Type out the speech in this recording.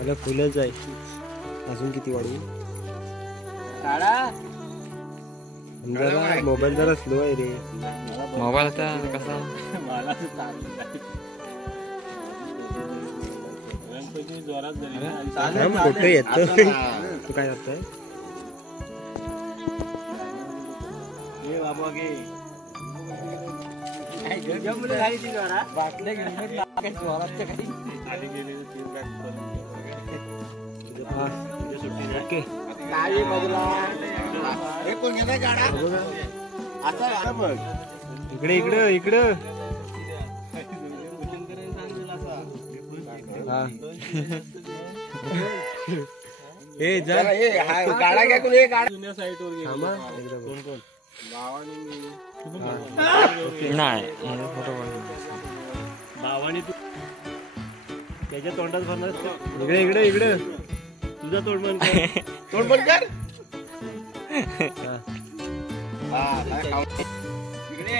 मला फुलंच आहे अजून किती वाढू मोबाईल जरा स्लो आहे रे मोबाईल आता कसा फोटो येतो तू काय करतोय इकडे इकडे इकडे गाडा घ्या कोणी गाडा साईट वर नाही फोटो भावानी तू त्याच्या तोंडात भरणार इकडे इकडे इकडे तुझा तोंड बंद कर तोंड बंद कर इकडे